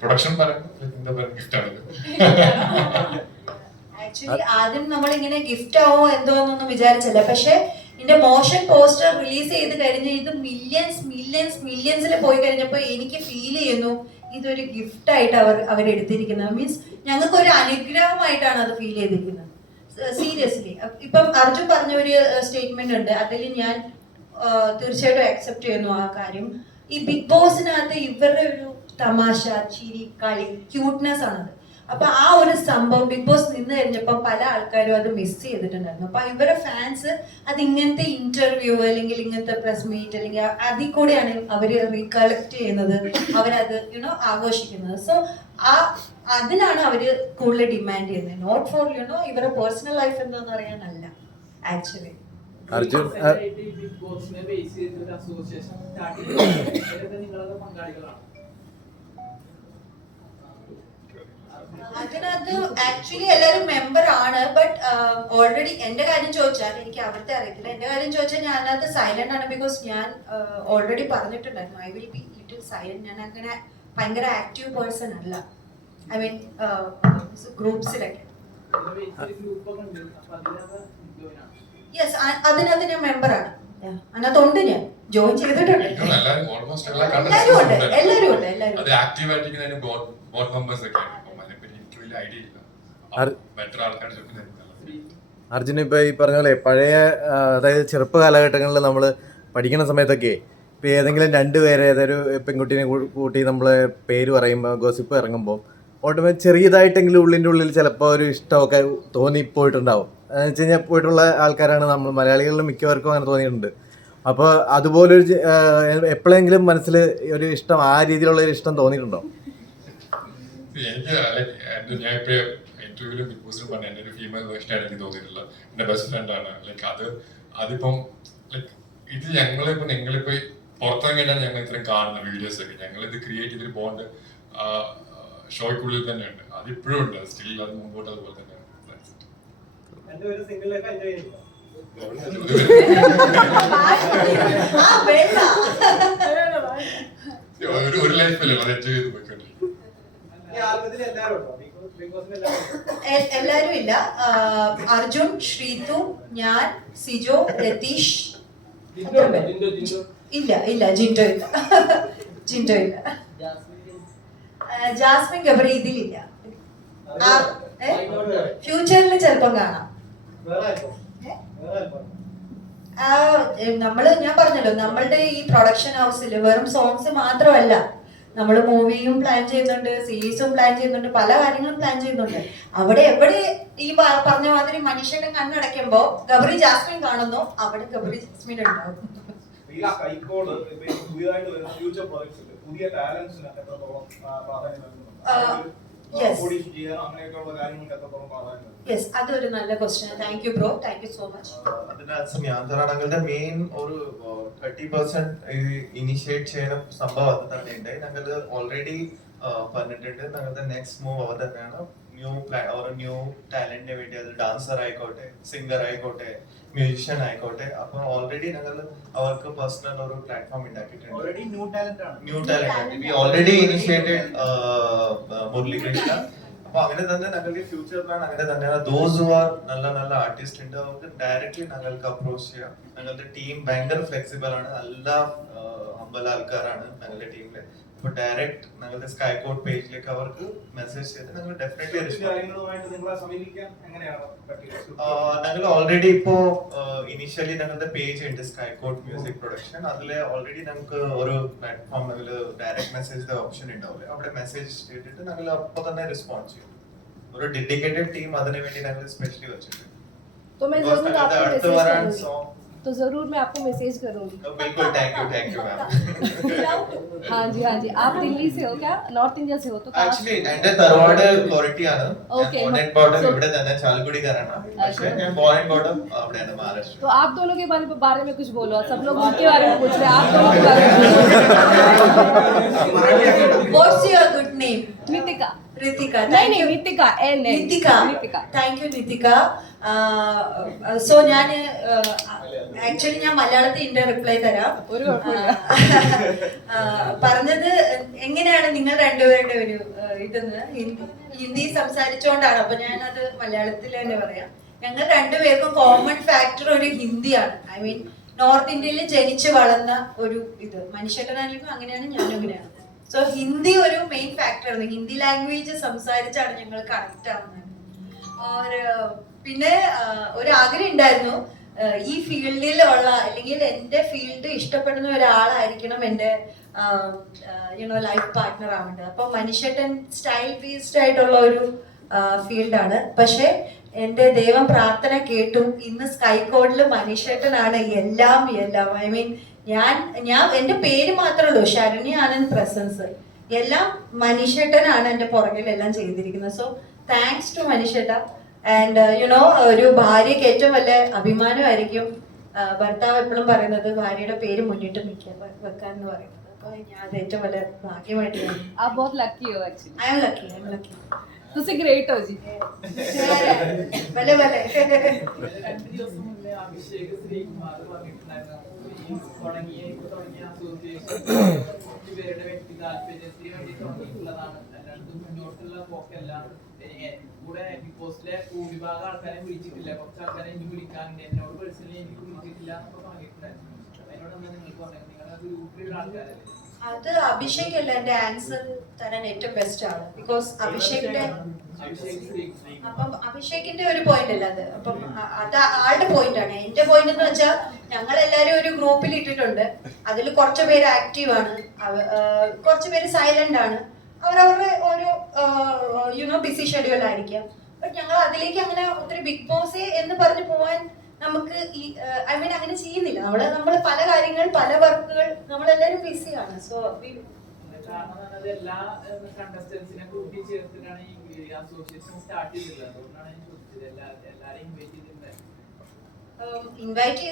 Production actually ആദ്യം നമ്മൾ ഇങ്ങനെ ഗിഫ്റ്റ് ആവോ എന്തോ എന്നൊന്നും വിചാരിച്ചില്ല. പക്ഷെ ഇതിന്റെ മോഷൻ പോസ്റ്റർ റിലീസ് ചെയ്ത് കഴിഞ്ഞ് ഇത് മില്യൺസ് മില്യൺസ് മില്യൺസിൽ പോയി കഴിഞ്ഞപ്പോൾ എനിക്ക് ഫീൽ ചെയ്യുന്നു ഇതൊരു ഗിഫ്റ്റ് ആയിട്ട് അവർ അവരെടുത്തിരിക്കുന്നത്. മീൻസ് ഞങ്ങൾക്ക് ഒരു അനുഗ്രഹമായിട്ടാണ് അത് ഫീൽ ചെയ്തിരിക്കുന്നത്. സീരിയസ്ലി ഇപ്പം അർജുൻ പറഞ്ഞ ഒരു സ്റ്റേറ്റ്മെന്റ് ഉണ്ട്. അതിൽ ഞാൻ തീർച്ചയായിട്ടും അക്സെപ്റ്റ് ചെയ്യുന്നു ആ കാര്യം. ഈ ബിഗ് ബോസിനകത്ത് ഇവരുടെ ഒരു തമാശ ചിരി കളി ക്യൂട്ട്നെസ് ആണത്. അപ്പൊ ആ ഒരു സംഭവം ബിഗ് ബോസ് നിന്ന് കഴിഞ്ഞപ്പോൾ പല ആൾക്കാരും അത് മിസ് ചെയ്തിട്ടുണ്ടായിരുന്നു. അപ്പൊ ഇവരെ ഫാൻസ് അത് ഇങ്ങനത്തെ ഇന്റർവ്യൂ അല്ലെങ്കിൽ ഇങ്ങനത്തെ പ്രസ് മീറ്റ് അല്ലെങ്കിൽ അതിൽ കൂടെയാണ് അവർ റീകളക്ട് ചെയ്യുന്നത് അവരത് യുനോ ആഘോഷിക്കുന്നത്. സോ ആ അതിലാണ് അവർ കൂടുതൽ ഡിമാൻഡ് ചെയ്യുന്നത്. നോട്ട് ഫോർ യുനോ ഇവരുടെ പേഴ്സണൽ ലൈഫ് എന്താണെന്ന് അറിയാനല്ല ആക്ച്വലി അർജുൻ ബിഗ് ബോസിനെ ബേസ് ചെയ്തിട്ട് അസോസിയേഷൻ സ്റ്റാർട്ട് നിങ്ങളത് പങ്കാളികളാണ്? അതിനകത്ത് ആക്ച്വലി എല്ലാവരും മെമ്പർ ആണ് ബട്ട് ഓൾറെഡി എന്റെ കാര്യം ചോദിച്ചാൽ എനിക്ക് അവിടുത്തെ അറിയത്തില്ല. എന്റെ കാര്യം ചോദിച്ചാൽ ഞാൻ അതിനകത്ത് സൈലന്റ് ആണ് ബിക്കോസ് ഞാൻ ഓൾറെഡി പറഞ്ഞിട്ടുണ്ടായിരുന്നു. I will be little silent ഞാൻ അങ്ങനെ ഭയങ്കര ആക്റ്റീവ് പേഴ്സൺ അല്ല. ഐ മീൻ ഗ്രൂപ്പ്സിലൊക്കെ യെസ് അതിനകത്ത് ഞാൻ മെമ്പർ ആണ്. Yeah, അതിനകത്തുണ്ട് ഞാൻ. ജോയിൻ ചെയ്തിട്ടുണ്ട്. എല്ലാവരും ഉണ്ട് എല്ലാവരും ഉണ്ട് എല്ലാവരും അർജുൻ ഇപ്പൊ ഈ പറഞ്ഞ പോലെ പഴയ അതായത് ചെറുപ്പ കാലഘട്ടങ്ങളിൽ നമ്മൾ പഠിക്കുന്ന സമയത്തൊക്കെ ഇപ്പൊ ഏതെങ്കിലും രണ്ടുപേരെ ഏതൊരു പെൺകുട്ടീനെ കൂട്ടി നമ്മൾ പേര് പറയുമ്പോൾ ഗോസിപ്പ് ഇറങ്ങുമ്പോൾ ഓട്ടോമാറ്റിക് ചെറിയതായിട്ടെങ്കിലും ഉള്ളിന്റെ ഉള്ളിൽ ചിലപ്പോൾ ഒരു ഇഷ്ടമൊക്കെ തോന്നിപ്പോയിട്ടുണ്ടാവും. എന്ന് വെച്ച് കഴിഞ്ഞാൽ പോയിട്ടുള്ള ആൾക്കാരാണ് നമ്മൾ മലയാളികളിൽ മിക്കവർക്കും അങ്ങനെ തോന്നിയിട്ടുണ്ട്. അപ്പോൾ അതുപോലൊരു എപ്പോഴെങ്കിലും മനസ്സിൽ ഒരു ഇഷ്ടം ആ രീതിയിലുള്ള ഒരു ഇഷ്ടം തോന്നിയിട്ടുണ്ടോ? എനിക്ക് എന്റെ ഞാൻ ഇപ്പൊ ഇന്റർവ്യൂവിലും ബിഗ് ബോസിലും പറഞ്ഞ എന്റെ ഒരു ഫീമെയിൽ വേർഷൻ ആയിട്ട് എനിക്ക് തോന്നിയിട്ടില്ല എന്റെ ബെസ്റ്റ് ഫ്രണ്ട് ആണ്. ലൈക്ക് അത് അതിപ്പം ലൈക്ക് ഇത് ഞങ്ങളിപ്പോ നിങ്ങളിപ്പോ പുറത്തിറങ്ങിയിട്ടാണ് ഞങ്ങൾ ഇത്രയും കാണുന്ന വീഡിയോസ് ഒക്കെ. ഞങ്ങൾ ഇത് ക്രിയേറ്റ് ചെയ്തൊരു ബോണ്ട് ഷോയ്ക്കുള്ളിൽ തന്നെ ഉണ്ട്. അത് ഇപ്പോഴും ഉണ്ട്. സ്റ്റിൽ അത് മുമ്പോട്ട് അതുപോലെ തന്നെ എന്റെ ഒരു സിംഗിൾ ലൈഫ് എൻജോയ് ചെയ്യുന്നു ആ വേണ്ട. ഒരു ഒരു ലൈഫല്ലേ അത് എൻജോയ് ചെയ്ത് പോയിക്കൊണ്ടിരിക്കും എല്ലാരും ഇല്ല. അർജുൻ ശ്രീതു ഞാൻ സിജോ രതീഷ്. ഇല്ല ഇല്ല ജിൻഡോ ഇല്ല. ജിൻഡോ ഇല്ല. ജാസ്മിൻ ഗബ്രി ഇതിലില്ല. ഫ്യൂച്ചറിൽ ചെലപ്പം കാണാം. നമ്മൾ ഞാൻ പറഞ്ഞല്ലോ നമ്മളുടെ ഈ പ്രൊഡക്ഷൻ ഹൗസിൽ വെറും സോങ്സ് മാത്രമല്ല നമ്മൾ മൂവിയും പ്ലാൻ ചെയ്യുന്നുണ്ട് സീരീസും പ്ലാൻ ചെയ്യുന്നുണ്ട് പല കാര്യങ്ങളും പ്ലാൻ ചെയ്യുന്നുണ്ട് അവിടെ എവിടെ ഈ പറഞ്ഞ മാതിരി മനുഷ്യന്റെ കണ്ണടയ്ക്കുമ്പോ ഗബറി ജാസ്മിൻ കാണുന്നു അവിടെ ഗബറി ജാസ്മിൻ ഉണ്ടാവും. പുതിയ ടാലൻസിന് എത്രത്തോളം പ്രാധാന്യം ആ, നൽകുന്നുണ്ട് യെസ് അതൊരു നല്ല question thank you bro thank you so much അതിനകത്ത് ഞാൻ തരാം ഞങ്ങളുടെ മെയിൻ ഒരു തേർട്ടി പെർസെന്റ് ഇനിഷ്യേറ്റ് ചെയ്യുന്ന സംഭവം അത് തന്നെയുണ്ട്. ഞങ്ങൾ ഓൾറെഡി പറഞ്ഞിട്ടുണ്ട്. ഞങ്ങളുടെ നെക്സ്റ്റ് മൂവ് അവർ തന്നെയാണ് ന്യൂ ഒരു ന്യൂ ടാലന്റിന് വേണ്ടി അത് ഡാൻസർ ആയിക്കോട്ടെ സിംഗർ ആയിക്കോട്ടെ മ്യൂസിഷ്യൻ ആയിക്കോട്ടെ അപ്പൊ ഓൾറെഡി ഞങ്ങൾ അവർക്ക് പേഴ്സണൽ ഒരു പ്ലാറ്റ്ഫോം ഉണ്ടാക്കിയിട്ടുണ്ട്. ഓൾറെഡി ന്യൂ ടാലന്റ് ആണ്. New talent we already initiated Muralikrishna അപ്പൊ അങ്ങനെ തന്നെ ഞങ്ങളുടെ ഫ്യൂച്ചർ പ്ലാൻ അങ്ങനെ തന്നെയാണ് ദോസ് ആർ നല്ല നല്ല ആർട്ടിസ്റ്റ് ഉണ്ട് അവർക്ക് ഡയറക്റ്റ്ലി ഞങ്ങൾക്ക് അപ്രോച്ച് ചെയ്യാം. ഞങ്ങളുടെ ടീം ഭയങ്കര ഫ്ലെക്സിബിൾ ആണ്. എല്ലാ അമ്പല ആൾക്കാരാണ് ഞങ്ങളുടെ ടീമിൽ അപ്പോൾ ഡയറക്റ്റ് ഞങ്ങളുടെ സ്കൈ കോഡ് പേജിലേക്ക് അവർക്ക് മെസ്സേജ് ചെയ്ത് ഞങ്ങൾ ഡെഫിനറ്റ്ലി ഞങ്ങൾ ഓൾറെഡി ഇപ്പോ ഇനീഷ്യലി ഞങ്ങളുടെ പേജ് ഉണ്ട് സ്കൈ കോഡ് മ്യൂസിക് പ്രൊഡക്ഷൻ അതിൽ ഓൾറെഡി ഞങ്ങൾക്ക് ഒരു പ്ലാറ്റ്ഫോം അതിൽ ഡയറക്റ്റ് മെസ്സേജിന്റെ ഓപ്ഷൻ ഉണ്ടാവില്ല. അവിടെ മെസ്സേജ് ചെയ്തിട്ട് ഞങ്ങൾ അപ്പോൾ തന്നെ റെസ്പോണ്ട് ചെയ്യും. ഒരു ഡെഡിക്കേറ്റഡ് ടീം അതിനു വേണ്ടി ഞങ്ങൾ സ്പെഷ്യലി വെച്ചിട്ടുണ്ട്. അടുത്ത് വരാൻ സോങ് तो ज़रूर मैं आपको मैसेज करूँगी। oh, बिल्कुल thank you thank you ma'am हाँ जी हाँ जी। आप दिल्ली से हो क्या? नॉर्थ इंडिया से हो तो actually എൻ്റെ തറവാട് കോരട്ടിയാണ് ബോർഡ് ബോട്ടം ഇവിടെ തന്നെ ചാലക്കുടി കാരാണ് പക്ഷേ ഞാൻ ബോർഡ് ബോട്ടം അവിടെയാണ് महाराष्ट्र तो आप दोनों के बारे में बारे में कुछ बोलो सब लोग उनके बारे में पूछ रहे हैं आप दोनों के बारे में what's your good name Nitika Ritika नहीं താങ്ക് नहीं you Nitika N Nitika Nitika thank you Nitika so ഞാൻ ആക്ച്വലി ഞാൻ മലയാളത്തിൽ ഇന്റെ റിപ്ലൈ തരാം ഒരു കുഴപ്പമില്ല ആ, പറഞ്ഞത് എങ്ങനെയാണ് നിങ്ങൾ രണ്ടുപേരുടെ ഒരു ആ, ഇതെന്ന് ഹിന്ദി ഹിന്ദി സംസാരിച്ചുകൊണ്ടാണ് അപ്പൊ ഞാനത് മലയാളത്തിൽ തന്നെ പറയാം ഞങ്ങൾ രണ്ടുപേർക്കും കോമൺ ഫാക്ടർ ഒരു ഹിന്ദിയാണ് ഐ മീൻ നോർത്ത് ഇന്ത്യയിൽ ജനിച്ചു വളർന്ന ഒരു ഇത് മനുഷ്യട്ടനാണെങ്കിലും അങ്ങനെയാണ് ഞാനും അങ്ങനെയാണ് സോ ഹിന്ദി ഒരു മെയിൻ ഫാക്ടർ ആയിരുന്നു ഹിന്ദി ലാംഗ്വേജ് സംസാരിച്ചാണ് ഞങ്ങൾ കണക്ട് ആവുന്നത്. പിന്നെ ഒരു ആഗ്രഹം ഉണ്ടായിരുന്നു. ഈ ഫീൽഡിലുള്ള അല്ലെങ്കിൽ എന്റെ ഫീൽഡ് ഇഷ്ടപ്പെടുന്ന ഒരാളായിരിക്കണം എന്റെ യുണോ ലൈഫ് പാർട്ട്ണർ ആവേണ്ടത്. അപ്പൊ മനുഷ്യട്ടൻ സ്റ്റൈൽ ബേസ്ഡ് ആയിട്ടുള്ള ഒരു ഫീൽഡാണ് പക്ഷെ എന്റെ ദൈവം പ്രാർത്ഥന കേട്ടും ഇന്ന് സ്കൈ കോഡിൽ മനുഷ്യട്ടനാണ് എല്ലാം എല്ലാം. ഐ മീൻ ഞാൻ ഞാൻ എന്റെ പേര് മാത്രമേ ഉള്ളൂ. ശരണി ആനന്ദ് പ്രസൻസ്. എല്ലാം മനീഷേട്ടനാണ് എന്റെ പുറകിലെല്ലാം ചെയ്തിരിക്കുന്നത്. സോ താങ്ക്സ് ടു മനുഷ്യട്ട ആൻഡ് യുനോ ഒരു ഭാര്യയ്ക്ക് ഏറ്റവും വലിയ അഭിമാനമായിരിക്കും ഭർത്താവ് എപ്പോഴും പറയുന്നത് ഭാര്യയുടെ പേര് മുന്നിട്ട് നിൽക്കാൻ വെക്കാൻ എന്ന് പറയുന്നത്. അപ്പോൾ ഞാൻ ഏറ്റവും വലിയ ഭാഗ്യമായിട്ട് ലക്കി ലക്കി തുടങ്ങിയ ഇപ്പൊ തുടങ്ങിയ അസോസിയേഷൻ പേരുടെ വ്യക്തി താല്പര്യത്തിന് വേണ്ടി തുടങ്ങിയിട്ടുള്ളതാണ് അല്ലാണ്ട് മുന്നോട്ടുള്ള പോക്കല്ല കൂടെ ബിഗ് ബോസിലെ ഭൂരിഭാഗം ആൾക്കാരെ വിളിച്ചിട്ടില്ല കുറച്ച് ആൾക്കാരെ എന്നോട് പേഴ്സണലി എനിക്ക് വിളിച്ചിട്ടില്ല എന്നൊക്കെ പറഞ്ഞിട്ടുണ്ടായിരുന്നു അതിനോട് എന്താ നിങ്ങൾക്ക് പറഞ്ഞത് നിങ്ങളുടെ ഗ്രൂപ്പിലുള്ള ആൾക്കാരല്ലേ അത് അഭിഷേക് അല്ല എന്റെ ആൻസർ തരാൻ ഏറ്റവും ബെസ്റ്റ് ആണ്. ബിക്കോസ് അഭിഷേകിന്റെ അപ്പം അഭിഷേകിന്റെ ഒരു പോയിന്റ് അല്ല അത്. അപ്പം അത് ആളുടെ പോയിന്റ് ആണ്. എന്റെ പോയിന്റ് എന്ന് വെച്ചാൽ ഞങ്ങൾ എല്ലാരും ഒരു ഗ്രൂപ്പിൽ ഇട്ടിട്ടുണ്ട്. അതിൽ കുറച്ച് പേര് ആക്റ്റീവ് ആണ്. കുറച്ചു പേര് സൈലന്റ് ആണ്. അവരവരുടെ ഓരോ യുനോ ബിസി ഷെഡ്യൂൾ ആയിരിക്കാം. ബട്ട് ഞങ്ങൾ അതിലേക്ക് അങ്ങനെ ഒത്തിരി ബിഗ് ബോസ് എന്ന് പറഞ്ഞു പോവാൻ നമുക്ക് ഈ ഐ മീൻ അങ്ങനെ ചെയ്യുന്നില്ല. നമ്മൾ നമ്മൾ പല കാര്യങ്ങൾ പല വർക്കുകൾ നമ്മളെല്ലാരും ബിസിയാണ്. സോ എല്ലാ കണ്ടസ്റ്റൻസിനെ കൂട്ടി ചേർത്തിട്ടാണ് ഈ അസോസിയേഷൻ സ്റ്റാർട്ട് ചെയ്തിട്ടുള്ളത് അതുകൊണ്ടാണ് ഞാൻ ചോദിച്ചത്. എല്ലാ എല്ലാരെയും ഇൻവൈറ്റ് ചെയ്തിട്ടുണ്ടായിരുന്നു. ഇൻവൈറ്റ്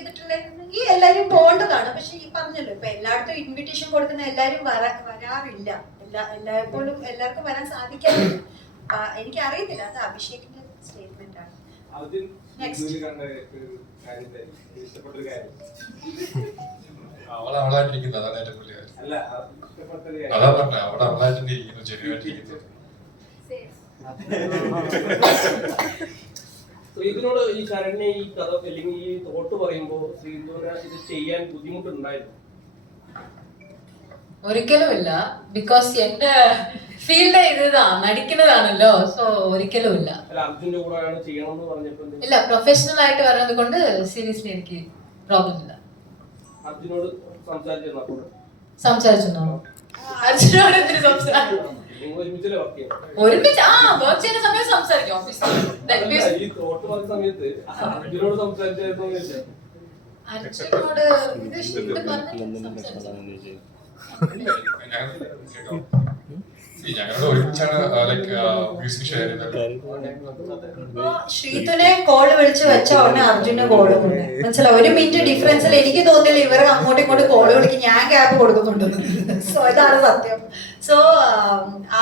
എല്ലാരും പോകേണ്ടതാണ് പക്ഷെ ഈ പറഞ്ഞല്ലോ ഇപ്പൊ എല്ലായിടത്തും ഇൻവിറ്റേഷൻ കൊടുക്കുന്ന എല്ലാരും വരാ- വരാറില്ല. എല്ലാ എല്ലായ്പ്പോഴും എല്ലാവർക്കും വരാൻ സാധിക്കാറില്ല. എനിക്കറിയത്തില്ല. എനിക്ക് അറിയത്തില്ല അത് അഭിഷേകിന്റെ സ്റ്റേറ്റ്മെന്റ് ആണ്. അവൾ അവളായിട്ടിരിക്കുന്നത് അതാണ് ഏറ്റവും വലിയ കാര്യം. അത് പറഞ്ഞ അവിടെ ഇരിക്കുന്നു ശ്രീധുനോട് ഈ ശരണ്യ ഈ കഥ അല്ലെങ്കിൽ ഈ തോട്ട് പറയുമ്പോൾ ശ്രീധുവിന് ഇത് ചെയ്യാൻ ബുദ്ധിമുട്ടുണ്ടായിരുന്നു? ഒരിക്കലുമില്ല ബിക്കോസ് എന്റെ ഫീൽഡ് ചെയ്തതാ നടിക്കുന്നതാണല്ലോ സോ ഒരിക്കലും ഇല്ല. അർജുന്റെ കൂടെയാണ് ചെയ്യണം എന്ന് പറഞ്ഞപ്പോൾ ഇല്ല പ്രൊഫഷണൽ ആയിട്ട് പറയുന്നത് കൊണ്ട് സീരിയസ്ലി എനിക്ക് പ്രോബ്ലം ഇല്ല. അർജുനോട് സംസാരിച്ചിരുന്നു അപ്പോൾ സംസാരിച്ചോ അർജുനോട് എന്തിനു സംസാരിക്കും നിങ്ങൾ ഒരുമിച്ചല്ലേ ഒരുമിച്ച് ആ വർക്ക് ചെയ്യുന്ന സമയത്ത് സംസാരിക്കും ഓഫീസിൽ അർജുനോട് ഇത് സംസാരിച്ചു? ലൈക്ക് ശ്രീതുനെ കോൾ വിളിച്ച് വെച്ച ഉടനെ അർജുനെ കോൾ മനസ്സിലായി? ഒരു മിനിറ്റ് ഡിഫറൻസിൽ എനിക്ക് തോന്നില്ല ഇവർ അങ്ങോട്ടും ഇങ്ങോട്ടും കോൾ വിളിക്കും. ഞാൻ ഗ്യാപ്പ് കൊടുക്കുന്നുണ്ട്. സോ ഇതാണ് സത്യം. സോ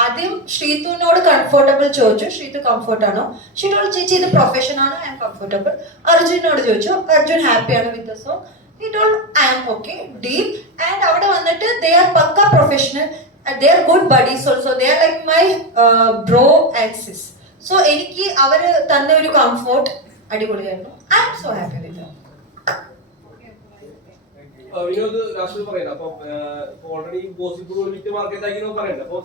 ആദ്യം ശ്രീതുവിനോട് കംഫർട്ടബിൾ ചോദിച്ചു. ശ്രീതു കംഫർട്ട് ആണോ? ഷീറ്റോട് ചേച്ചി ഇത് പ്രൊഫഷൻ ആണോ? ഐ എം കംഫർട്ടബിൾ അർജുനോട് ചോദിച്ചു. അർജുൻ ഹാപ്പിയാണ് with so I am okay am and അവിടെ വന്നിട്ട് ദേ ആർ പക്ക professional. And they are good buddies also they are like my bro and sis so എനിക്ക് അവർ തന്ന ഒരു കംഫോർട്ട് അടിപൊളിയായിരുന്നു. I am so happy with Vinod last പറയുന്നത് അപ്പൊ ഓൾറെഡി ഗോസിപ്പ് വിറ്റ് മാർക്കറ്റ് ആക്കി പറയുന്നത് അപ്പൊ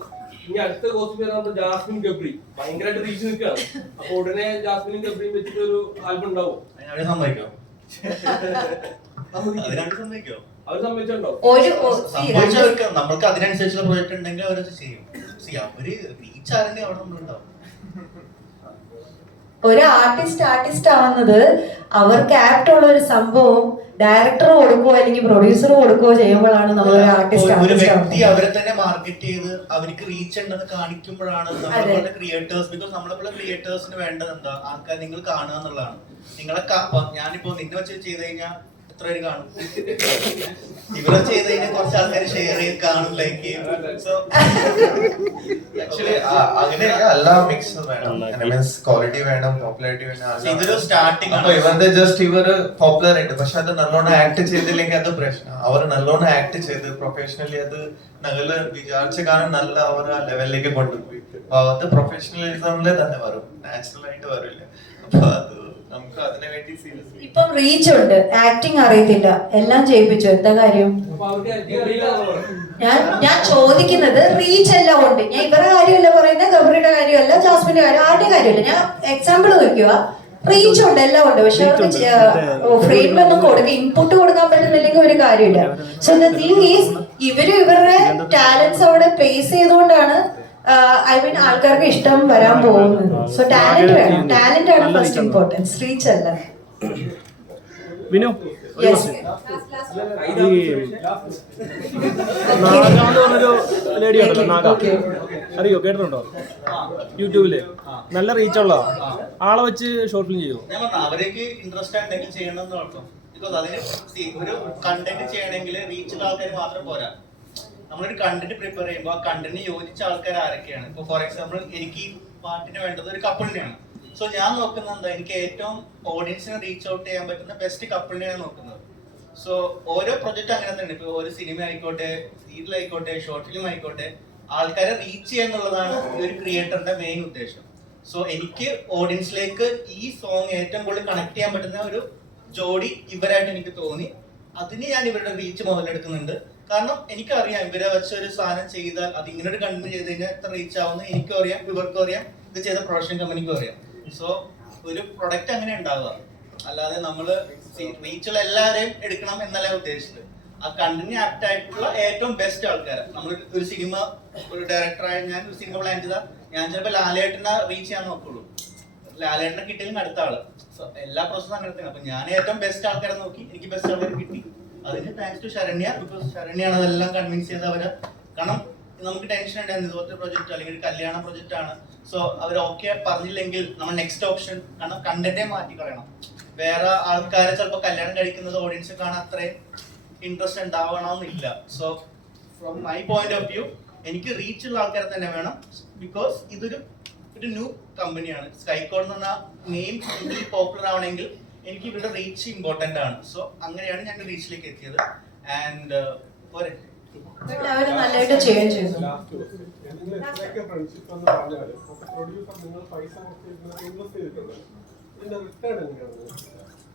ഇനി അടുത്ത ഗോസിപ്പ് വരുന്നത് ജാസ്മിൻ ഗബ്രി. ഭയങ്കരമായിട്ട് റീച്ച് നിൽക്കുകയാണ്. അപ്പൊ ഉടനെ ജാസ്മിനും ഗബ്രിയും വെച്ചിട്ട് ഒരു ആൽബം ഉണ്ടാവും സമ്മതിക്കോ? സമ്മതിക്കോ? സംഭവിച്ചവർക്ക് നമ്മൾക്ക് അതിനനുസരിച്ചുള്ള പ്രോജക്റ്റ് ഉണ്ടെങ്കിൽ അവർ ചെയ്യും. അവർ റീച്ച് ആരെങ്കിലും അവിടെ നമ്മളുണ്ടാവും. ഒരു ആർട്ടിസ്റ്റ് ആർട്ടിസ്റ്റ് ആവുന്നത് അവർക്ക് ആപ്റ്റ് ഉള്ള ഒരു സംഭവം ഡയറക്ടർ കൊടുക്കുകയോ അല്ലെങ്കിൽ പ്രൊഡ്യൂസർ കൊടുക്കുകയോ ചെയ്യുമ്പോഴാണ് നമ്മൾ ഒരു ആർട്ടിസ്റ്റ് ഒരു ആർട്ടിസ്റ്റ് വ്യക്തി അവരെ തന്നെ മാർക്കറ്റ് ചെയ്ത് അവർക്ക് റീച്ച് ഉണ്ടെന്ന് കാണിക്കുമ്പോഴാണ് നമ്മളെ ക്രിയേറ്റേഴ്സ് ബിക്കോസ് നമ്മളെ ക്രിയേറ്റേഴ്സിന് വേണ്ടത് എന്താ? ആൾക്കാർ നിങ്ങൾ കാണുക എന്നുള്ളതാണ്. നിങ്ങളെ ഞാനിപ്പോ നിന്നെ വെച്ച് ചെയ്ത് കഴിഞ്ഞാൽ എത്ര പേര് കാണും. ഇവരെ ചെയ്തതിന് കുറച്ച് ആൾക്കാർ ഷെയർ ചെയ്ത് കാണും ലൈക്ക് ചെയ്യും. സോ ആക്ച്വലി അങ്ങനെ അല്ല മിക്സ് വേണം. മീൻസ് ക്വാളിറ്റി വേണം പോപ്പുലാരിറ്റി വേണം. ഇതൊരു സ്റ്റാർട്ടിംഗ് അപ്പൊ ഇവരുടെ ജസ്റ്റ് ഇവർ പോപ്പുലർ ഉണ്ട് പക്ഷെ അത് നല്ലോണം ആക്ട് ചെയ്തില്ലെങ്കിൽ അത് പ്രശ്നം. അവർ നല്ലോണം ആക്ട് ചെയ്ത് പ്രൊഫഷണലി അത് ഞങ്ങൾ വിചാരിച്ച കാരണം നല്ല അവർ ആ ലെവലിലേക്ക് കൊണ്ടുപോയി. അപ്പൊ അത് പ്രൊഫഷണലിസമിൽ തന്നെ വരും. നാച്ചുറൽ ആയിട്ട് വരില്ല. അപ്പൊ അത് ഇപ്പം റീച്ച് ഉണ്ട്. ആക്ടിങ് അറിയത്തില്ല. എല്ലാം ചെയ്യിപ്പിച്ചു. എന്താ കാര്യം. ഞാൻ ഞാൻ ചോദിക്കുന്നത് റീച്ച് എല്ലാം ഉണ്ട്. ഞാൻ ഇവരുടെ കാര്യമല്ല പറയുന്നത് ഗബ്രിയുടെ കാര്യമല്ല ജാസ്മിന്റെ കാര്യം ആരുടെ കാര്യമല്ല. ഞാൻ എക്സാമ്പിൾ നോക്കുക റീച്ച് ഉണ്ട് എല്ലാം ഉണ്ട്. പക്ഷെ അവർക്ക് ഫ്രെയിമിലൊന്നും കൊടുക്കുക ഇൻപുട്ട് കൊടുക്കാൻ പറ്റുന്നില്ലെങ്കിൽ ഒരു കാര്യമില്ല. സോ ദ തിങ് ഈസ് ഇവർ ഇവരുടെ ടാലൻസ് അവിടെ പ്ലേസ് ചെയ്തുകൊണ്ടാണ് ഐ മീൻ ആൾക്കാർക്ക് ഇഷ്ടം വരാൻ പോകുന്നത്. സോ ടാലന്റ് വേണം. ടാലന്റ് ആണ് ഫസ്റ്റ് ഇമ്പോർട്ടൻസ് റീച്ച് അല്ല. വിനു ഈ നാഗ എന്ന് പറഞ്ഞൊരു ലേഡി ഉണ്ടല്ലോ നാഗ. അറിയോ? കേട്ടിട്ടുണ്ടോ? യൂട്യൂബിൽ. നല്ല റീച്ച് ഉള്ള ആളെ വെച്ച് ഷോർട്ട് ഫിലിം ചെയ്തു അവർക്ക് ഇൻട്രസ്റ്റ് ഉണ്ടെങ്കിൽ ചെയ്യണം എന്ന് ഒരു കണ്ടന്റ് ചെയ്യണമെങ്കിൽ റീച്ചുള്ള ആൾക്കാർ മാത്രം പോരാ. നമ്മളൊരു കണ്ടന്റ് പ്രിപ്പയർ ചെയ്യുമ്പോൾ ആ കണ്ടന്റിന് യോജിച്ച ആൾക്കാർ ആരൊക്കെയാണ്? ഇപ്പൊ ഫോർ എക്സാമ്പിൾ എനിക്ക് പാട്ടിന് വേണ്ടത് ഒരു കപ്പിളിനെയാണ് സോ ഞാൻ നോക്കുന്നത് എന്താ? എനിക്ക് ഏറ്റവും ഓഡിയൻസിനെ റീച്ച് ഔട്ട് ചെയ്യാൻ പറ്റുന്ന ബെസ്റ്റ് കപ്പിളിനെയാണ് നോക്കുന്നത്. സോ ഓരോ പ്രൊജക്റ്റ് അങ്ങനെ തന്നെ. ഇപ്പൊ ഒരു സിനിമ ആയിക്കോട്ടെ സീരിയൽ ആയിക്കോട്ടെ ഷോർട്ട് ഫിലിം ആയിക്കോട്ടെ ആൾക്കാരെ റീച്ച് ചെയ്യുക എന്നുള്ളതാണ് ഒരു ക്രിയേറ്ററിന്റെ മെയിൻ ഉദ്ദേശം. സോ എനിക്ക് ഓഡിയൻസിലേക്ക് ഈ സോങ് ഏറ്റവും കൂടുതൽ കണക്ട് ചെയ്യാൻ പറ്റുന്ന ഒരു ജോഡി ഇവരായിട്ട് എനിക്ക് തോന്നി. അതിന് ഞാൻ ഇവരുടെ റീച്ച് മുതലെടുക്കുന്നുണ്ട്. കാരണം എനിക്കറിയാം ഇവരെ വെച്ച് ഒരു സാധനം ചെയ്താൽ അത് ഇങ്ങനെ ഒരു കണ്ടന്റ് ചെയ്ത് കഴിഞ്ഞാൽ എത്ര റീച്ച് ആവുന്നു എനിക്കും അറിയാം ഇവർക്കും അറിയാം ഇത് ചെയ്ത പ്രൊഡക്ഷൻ കമ്പനിക്കും അറിയാം. സോ ഒരു പ്രൊഡക്റ്റ് അങ്ങനെ ഉണ്ടാവുക. അല്ലാതെ നമ്മൾ റീച്ചുള്ള എല്ലാവരെയും എടുക്കണം എന്നല്ല ഉദ്ദേശിച്ചത്. ആ കണ്ടിന്യൂ ആപ്റ്റ് ആയിട്ടുള്ള ഏറ്റവും ബെസ്റ്റ് ആൾക്കാരെ. നമ്മൾ ഒരു സിനിമ ഒരു ഡയറക്ടറായ ഞാൻ ഒരു സിനിമ പ്ലാൻ ചെയ്താൽ ഞാൻ ചിലപ്പോൾ ലാലേട്ടനെ റീച്ച് ചെയ്യാൻ നോക്കുള്ളൂ. ലാലേട്ടനെ കിട്ടിയാലും അടുത്ത ആൾ. എല്ലാ പ്രോസസ്സും അങ്ങനെ തന്നെ അപ്പൊ ഞാൻ ഏറ്റവും ബെസ്റ്റ് ആൾക്കാരെ നോക്കി എനിക്ക് ബെസ്റ്റ് ആൾക്കാരെ കിട്ടി. അതിന് താങ്ക്സ് ടു ശരണ്യ ബിക്കോസ് ശരണ്യാണ് അതെല്ലാം കൺവിൻസ് ചെയ്ത് അവരെ. കാരണം നമുക്ക് ടെൻഷൻ ഉണ്ടായിരുന്നു. ഇതുപോലത്തെ പ്രൊജക്ട് അല്ലെങ്കിൽ കല്യാണ പ്രൊജക്ട് ആണ്. സോ അവർ ഓക്കെ പറഞ്ഞില്ലെങ്കിൽ നമ്മൾ നെക്സ്റ്റ് ഓപ്ഷൻ കാരണം കണ്ടന്റേ മാറ്റി കളയണം. വേറെ ആൾക്കാരെ ചിലപ്പോൾ കല്യാണം കഴിക്കുന്നത് ഓഡിയൻസ് കാണാൻ അത്രയും ഇൻട്രസ്റ്റ് ഉണ്ടാവണമെന്നില്ല. So from my point of view എനിക്ക് റീച്ച് ഉള്ള ആൾക്കാരെ തന്നെ വേണം ബിക്കോസ് ഇതൊരു ഒരു ന്യൂ കമ്പനിയാണ് സ്കൈക്കോഡ് എന്ന് പറഞ്ഞാൽ നെയിം പോപ്പുലർ ആവണമെങ്കിൽ എനിക്ക് ഇവരുടെ റീച്ച് ഇമ്പോർട്ടന്റ് ആണ്. സോ അങ്ങനെയാണ് ഞങ്ങൾ റീച്ചിലേക്ക് എത്തിയത്. ആൻഡ് പോരെ. നല്ലതായിട്ട് ചേഞ്ച് ചെയ്തു. എങ്ങനെയാണ്?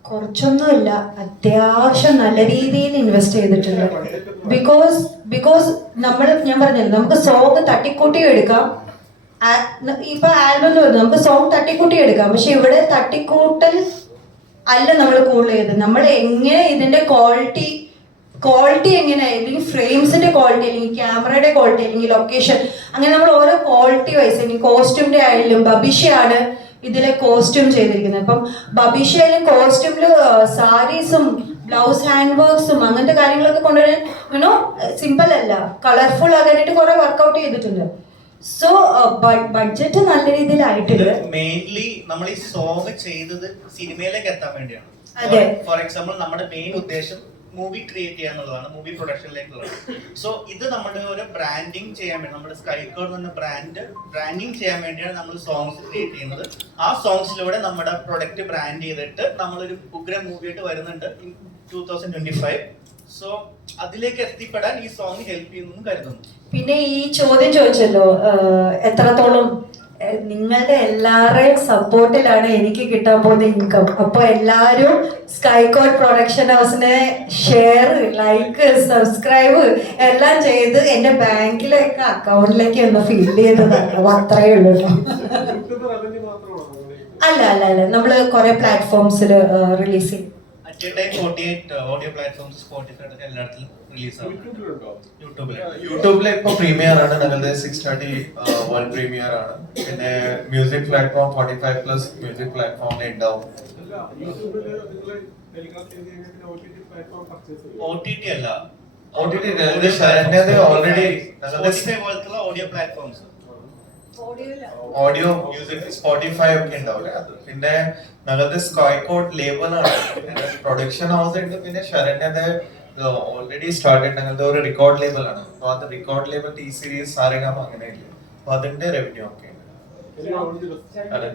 കുറച്ചൊന്നുമില്ല അത്യാവശ്യം നല്ല രീതിയിൽ ഇൻവെസ്റ്റ് ചെയ്തിട്ടുണ്ട്. ബിക്കോസ് ബിക്കോസ് നമ്മൾ ഞാൻ പറഞ്ഞില്ല നമുക്ക് സോങ് തട്ടിക്കൂട്ടി എടുക്കാം. ഇപ്പൊ ആൽബം നമുക്ക് സോങ് തട്ടിക്കൂട്ടി എടുക്കാം. പക്ഷെ ഇവിടെ തട്ടിക്കൂട്ടൽ അല്ല നമ്മൾ കൂടുതൽ ചെയ്തത് നമ്മൾ എങ്ങനെ ഇതിന്റെ ക്വാളിറ്റി ക്വാളിറ്റി എങ്ങനെ അല്ലെങ്കിൽ ഫ്രെയിംസിന്റെ ക്വാളിറ്റി അല്ലെങ്കിൽ ക്യാമറയുടെ ക്വാളിറ്റി അല്ലെങ്കിൽ ലൊക്കേഷൻ അങ്ങനെ നമ്മൾ ഓരോ ക്വാളിറ്റി വൈസ് അല്ലെങ്കിൽ കോസ്റ്റ്യൂമിന്റെ ആയാലും ബബിഷയാണ് ഇതിലെ കോസ്റ്റ്യൂം ചെയ്തിരിക്കുന്നത്. അപ്പം ബബിഷയിലും കോസ്റ്റ്യൂമിൽ സാരീസും ബ്ലൗസ് ഹാൻഡ് വർക്ക്സും അങ്ങനത്തെ കാര്യങ്ങളൊക്കെ കൊണ്ടുവരാൻ യുനോ സിമ്പിൾ അല്ല. കളർഫുൾ ആകാനായിട്ട് കുറെ വർക്കൗട്ട് ചെയ്തിട്ടുണ്ട്. സോ ബഡ്ജറ്റ് നല്ല രീതിയിലായിട്ടുണ്ട് മെയിൻലി നമ്മൾ ഈ സോങ് ചെയ്തത് സിനിമയിലേക്ക് എത്താൻ വേണ്ടിയാണ്. അതെ. ഫോർ എക്സാമ്പിൾ നമ്മുടെ മെയിൻ ഉദ്ദേശം മൂവി ക്രിയേറ്റ് ചെയ്യാന്നുള്ളതാണ് മൂവി പ്രൊഡക്ഷനിലേക്കുള്ളത് സോ ഇത് നമ്മുടെ ഒരു ബ്രാൻഡിങ് ചെയ്യാൻ വേണ്ടി നമ്മുടെ സ്കൈക്കോഡ് എന്ന ബ്രാൻഡ് ബ്രാൻഡിങ് ചെയ്യാൻ വേണ്ടിയാണ് നമ്മൾ സോങ്സ് ക്രിയേറ്റ് ചെയ്യുന്നത്. ആ സോങ്സിലൂടെ നമ്മുടെ പ്രൊഡക്റ്റ് ബ്രാൻഡ് ചെയ്തിട്ട് നമ്മളൊരു ഉഗ്ര മൂവി ആയിട്ട് വരുന്നുണ്ട് two thousand twenty five so അതിലേക്ക് എത്തിപ്പെടാൻ ഈ സോങ് ഹെൽപ്പ് ചെയ്യുന്നു കരുതുന്നു. പിന്നെ ഈ ചോദ്യം ചോദിച്ചല്ലോ എത്രത്തോളം നിങ്ങളുടെ എല്ലാവരുടെയും സപ്പോർട്ടിലാണ് എനിക്ക് കിട്ടാൻ പോകുന്ന ഇൻകം അപ്പൊ എല്ലാവരും സ്കൈകോഡ് പ്രൊഡക്ഷൻ ഹൗസിനെ ഷെയർ ലൈക്ക് സബ്സ്ക്രൈബ് എല്ലാം ചെയ്ത് എന്റെ ബാങ്കിലേക്ക് അക്കൗണ്ടിലേക്ക് ഒന്ന് ഫില്ല് ചെയ്തതാണ്. അത്രയേ ഉള്ളൂ അല്ല അല്ല അല്ല. നമ്മൾ കുറെ പ്ലാറ്റ്ഫോംസിൽ റിലീസ് ചെയ്യും at a time forty eight audio platforms Spotify എല്ലായിടത്തിലും release ആവും യൂട്യൂബിൽ യൂട്യൂബിൽ ഇപ്പൊ പ്രീമിയർ ആണ്. ഞങ്ങളുടെ സിക്സ് തേർട്ടി വൺ പ്രീമിയർ ആണ്. പിന്നെ music platform forty five plus music പ്ലാറ്റ്ഫോമിൽ ഉണ്ടാവും. അല്ല O T T platform purchase ചെയ്യും. ഒ ടി ടി അല്ല. Spotify audio platforms audio music Spotify ഒക്കെ ഉണ്ടാവില്ലേ? അത് പിന്നെ ഞങ്ങളുടെ സ്കോയ്കോട്ട് ലേബൽ ആണ്. പ്രൊഡക്ഷൻ ഹൗസ് ഉണ്ട്. പിന്നെ ശരണ്യത ഓൾറെഡി സ്റ്റാർട്ടഡ് ഞങ്ങളുടെ ഒരു റെക്കോർഡ് ലേബൽ ആണ്. അപ്പൊ അത് record label T Series Saregama അങ്ങനെ ഇല്ല അപ്പൊ അതിന്റെ റവന്യൂ ഒക്കെ ഉണ്ട്. അതെ.